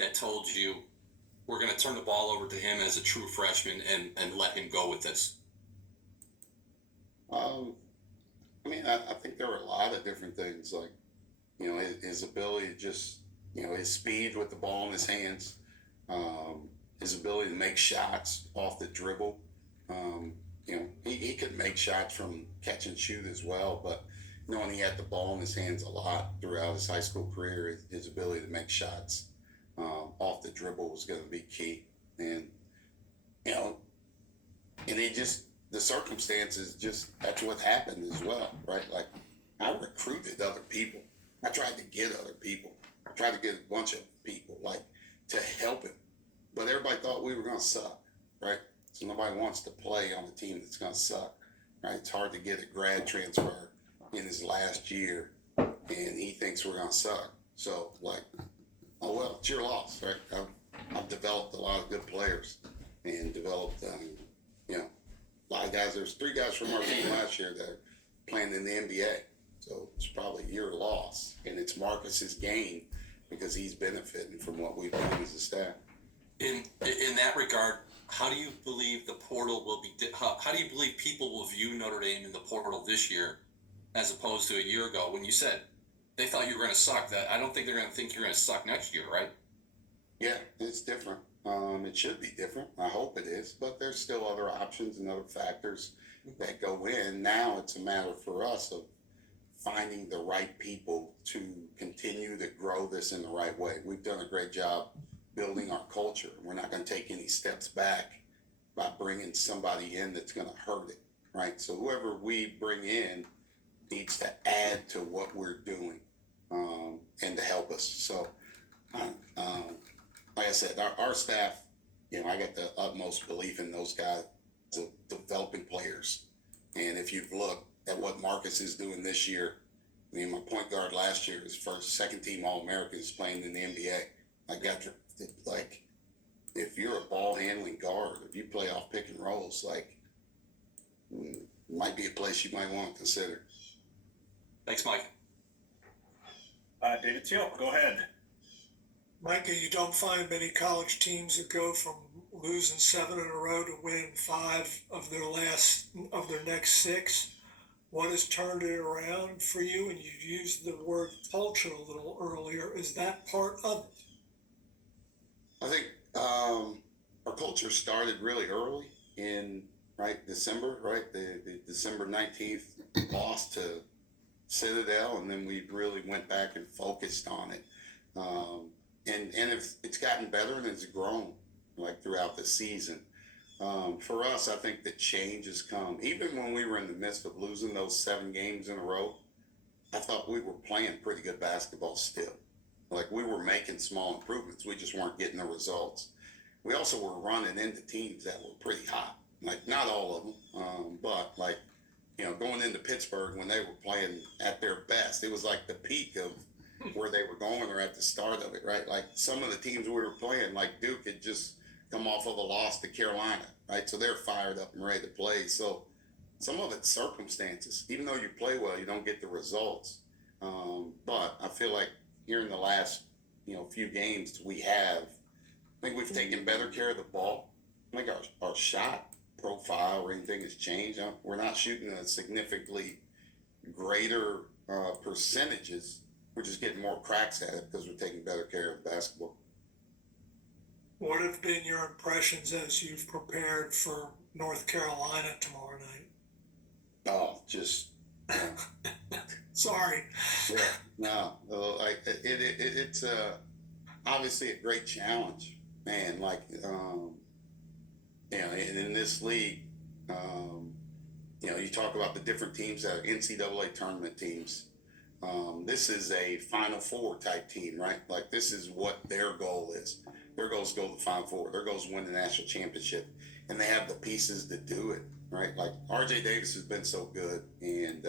that told you we're going to turn the ball over to him as a true freshman and let him go with this? I think there were a lot of different things, like, his ability to just, his speed with the ball in his hands, his ability to make shots off the dribble. He could make shots from catch and shoot as well, but knowing he had the ball in his hands a lot throughout his high school career, his ability to make shots off the dribble was going to be key. And, the circumstances, that's what happened as well, right? Like, I recruited other people. I tried to get other people. I tried to get a bunch of people, like, to help him. But everybody thought we were going to suck, right? So nobody wants to play on a team that's going to suck, right? It's hard to get a grad transfer in his last year, and he thinks we're going to suck. So, like, oh, well, it's your loss, right? I've developed a lot of good players and developed, a lot of guys. There's 3 guys from our team last year that are playing in the NBA. So it's probably your loss, and it's Marcus's gain because he's benefiting from what we've done as a staff. In that regard, how do you believe the portal will be? How do you believe people will view Notre Dame in the portal this year, as opposed to a year ago when you said they thought you were going to suck? That I don't think they're going to think you're going to suck next year, right? Yeah, it's different. It should be different. I hope it is, but there's still other options and other factors that go in. Now it's a matter for us of finding the right people to continue to grow this in the right way. We've done a great job building our culture. We're not going to take any steps back by bringing somebody in that's going to hurt it, right? So whoever we bring in needs to add to what we're doing and to help us. So, like I said, our staff, I got the utmost belief in those guys of developing players. And if you've looked at what Marcus is doing this year, my point guard last year, his second team All-American, is playing in the NBA. I got drafted. Like, if you're a ball handling guard, if you play off pick and rolls, like, might be a place you might want to consider. Thanks, Mike. David Teal, go ahead. Micah, you don't find many college teams that go from losing 7 in a row to winning 5 of their next 6. What has turned it around for you? And you used the word culture a little earlier. Is that part of it? I think our culture started really early in December, right? The December 19th loss to Citadel, and then we really went back and focused on it. And it's gotten better and it's grown throughout the season. For us, I think the change has come. Even when we were in the midst of losing those 7 games in a row, I thought we were playing pretty good basketball still. Like, we were making small improvements. We just weren't getting the results. We also were running into teams that were pretty hot. Like, not all of them, but going into Pittsburgh when they were playing at their best, it was like the peak of where they were going or at the start of it, right? Like, some of the teams we were playing, like Duke, had just come off of a loss to Carolina, right? So they're fired up and ready to play. So some of it's circumstances. Even though you play well, you don't get the results. But I feel like here in the last, few games I think we've taken better care of the ball. I think our shot profile or anything has changed. We're not shooting a significantly greater percentages. We're just getting more cracks at it because we're taking better care of basketball. What have been your impressions as you've prepared for North Carolina tomorrow night? Oh, just sorry. Yeah, no, it's obviously a great challenge, man. In this league, you talk about the different teams that are NCAA tournament teams. This is a Final Four type team, right? Like, this is what their goal is. Their goal is to go to the Final Four. Their goal is to win the national championship. And they have the pieces to do it, right? Like, R.J. Davis has been so good. And,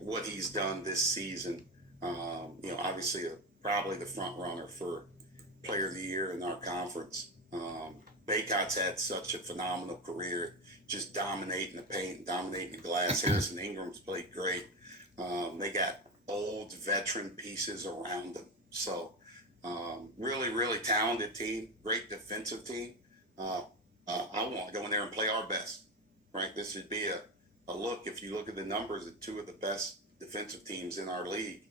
what he's done this season, obviously probably the front runner for Player of the Year in our conference. Baycott's had such a phenomenal career, just dominating the paint, dominating the glass. Harrison Ingram's played great. They got old veteran pieces around them. So Really, really talented team, great defensive team. I want to go in there and play our best, right? This should be a look, if you look at the numbers, at two of the best defensive teams in our league.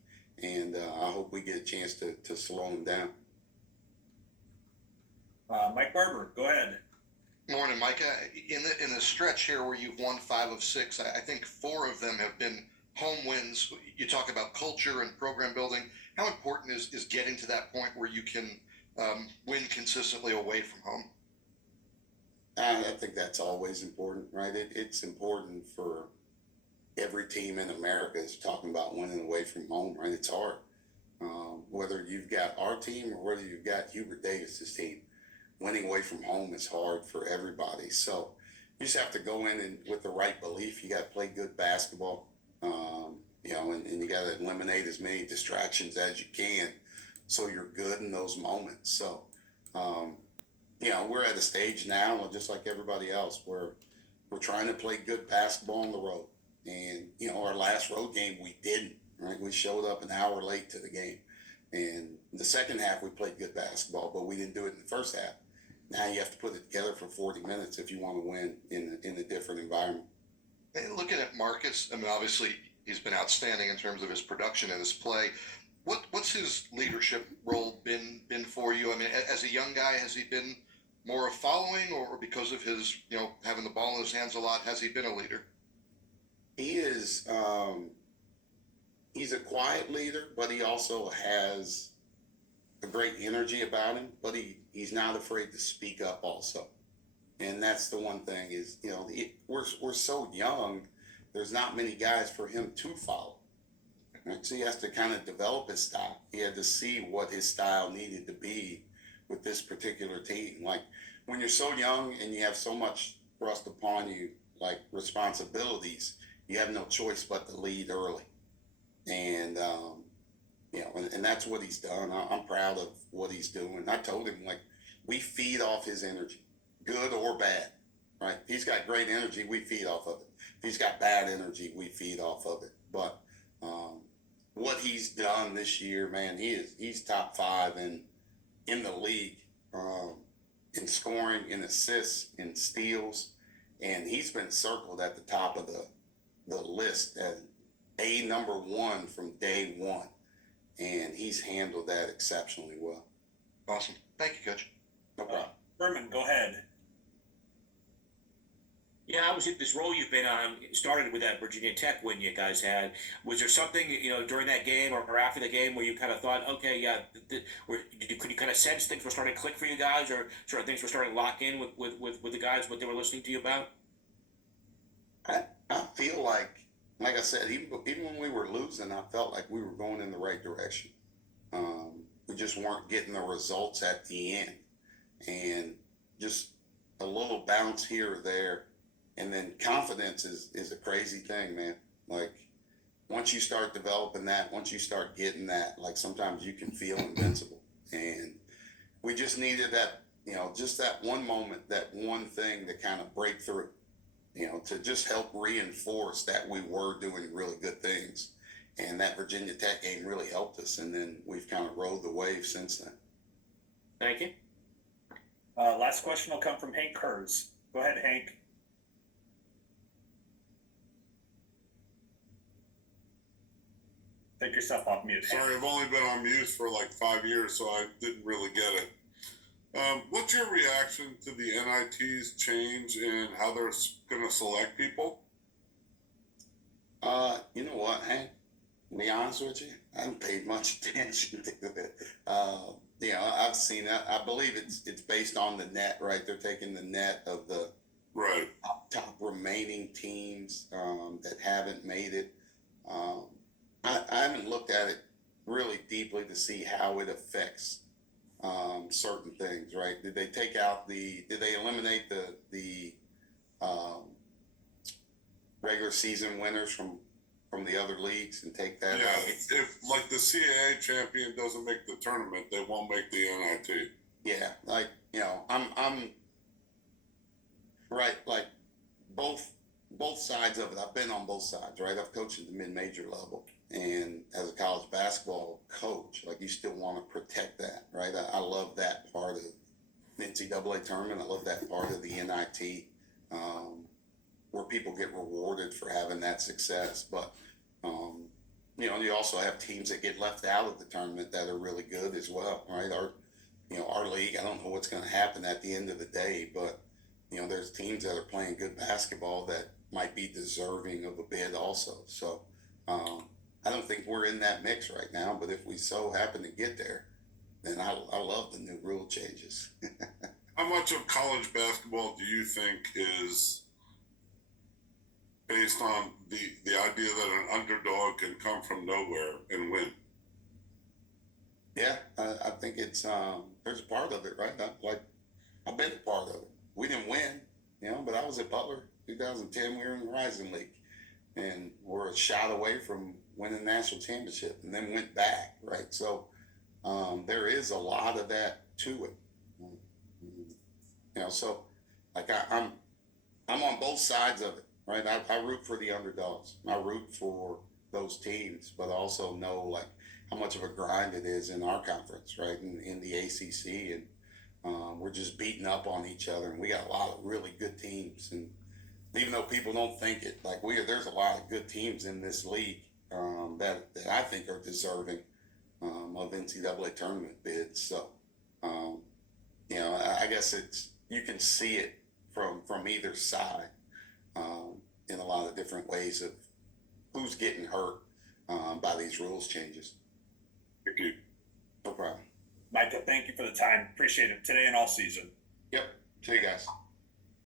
And I hope we get a chance to slow them down. Mike Barber, go ahead. Morning, Micah. In the stretch here where you've won 5 of 6, I think 4 of them have been home wins. You talk about culture and program building. How important is getting to that point where you can win consistently away from home? I think that's always important, right? It's important for every team in America is talking about winning away from home, right? It's hard. Whether you've got our team or whether you've got Hubert Davis's team, winning away from home is hard for everybody. So you just have to go in and with the right belief. You got to play good basketball, and you got to eliminate as many distractions as you can so you're good in those moments. So, we're at a stage now, just like everybody else, where we're trying to play good basketball on the road. And, our last road game, we didn't, right? We showed up an hour late to the game. And the second half, we played good basketball, but we didn't do it in the first half. Now you have to put it together for 40 minutes if you want to win in a different environment. And looking at Marcus, I mean, obviously he's been outstanding in terms of his production and his play. What's his leadership role been for you? I mean, as a young guy, has he been more of following, or because of his, having the ball in his hands a lot, has he been a leader? He is, he's a quiet leader, but he also has a great energy about him, but he's not afraid to speak up also. And that's the one thing is, we're so young, there's not many guys for him to follow. Right? So he has to kind of develop his style. He had to see what his style needed to be with this particular team. Like when you're so young and you have so much thrust upon you, like responsibilities, you have no choice but to lead early. And, and that's what he's done. I'm proud of what he's doing. I told him, we feed off his energy, good or bad, right? If he's got great energy, we feed off of it. If he's got bad energy, we feed off of it. But what he's done this year, man, he's top 5 in the league in scoring, in assists, in steals, and he's been circled at the top of the list as a number 1 from day one. And he's handled that exceptionally well. Awesome. Thank you, Coach. No problem. Berman, go ahead. Yeah, obviously this role you've been on started with that Virginia Tech win you guys had. Was there something, during that game or after the game where you kind of thought, okay, yeah, could you kind of sense things were starting to click for you guys, or sort of things were starting to lock in with the guys, what they were listening to you about? I feel like I said, even when we were losing, I felt like we were going in the right direction. We just weren't getting the results at the end. And just a little bounce here or there. And then confidence is a crazy thing, man. Like, once you start developing that, once you start getting that, sometimes you can feel invincible. And we just needed that, just that one moment, that one thing to kind of break through. To just help reinforce that we were doing really good things. And that Virginia Tech game really helped us. And then we've kind of rode the wave since then. Thank you. Last question will come from Hank Kurz. Go ahead, Hank. Take yourself off mute. Sorry, I've only been on mute for 5 years, so I didn't really get it. What's your reaction to the NIT's change in how they're going to select people? You know what, Hank? To be honest with you, I haven't paid much attention to it. I've seen it. I believe it's based on the net, right? They're taking the net of the Right. top remaining teams that haven't made it. I haven't looked at it really deeply to see how it affects certain things, right? Did they eliminate the regular season winners from the other leagues and take that out? If the CAA champion doesn't make the tournament, they won't make the NIT. Yeah, I'm right, both sides of it. I've been on both sides, right? I've coached at the mid-major level, And as a college basketball coach, like, you still want to protect that, right? I love that part of the NCAA tournament. I love that part of the NIT, where people get rewarded for having that success. But, you also have teams that get left out of the tournament that are really good as well, right? Our league, I don't know what's going to happen at the end of the day, but, there's teams that are playing good basketball that might be deserving of a bid also. So, I don't think we're in that mix right now, but if we so happen to get there, then I love the new rule changes. How much of college basketball do you think is based on the idea that an underdog can come from nowhere and win? Yeah, I think it's there's a part of it, right? I've been a part of it. We didn't win, but I was at Butler 2010. We were in the Horizon League, and we're a shot away from winning the national championship, and then went back, right? So there is a lot of that to it, So like I'm on both sides of it, right? I root for the underdogs. I root for those teams, but also know like how much of a grind it is in our conference, right? In the ACC, and we're just beating up on each other, and we got a lot of really good teams. And even though people don't think it, like there's a lot of good teams in this league that I think are deserving of NCAA tournament bids. So, I guess you can see it from either side in a lot of different ways of who's getting hurt by these rules changes. Thank you. No problem. Micah, thank you for the time. Appreciate it today and all season. Yep. See you guys.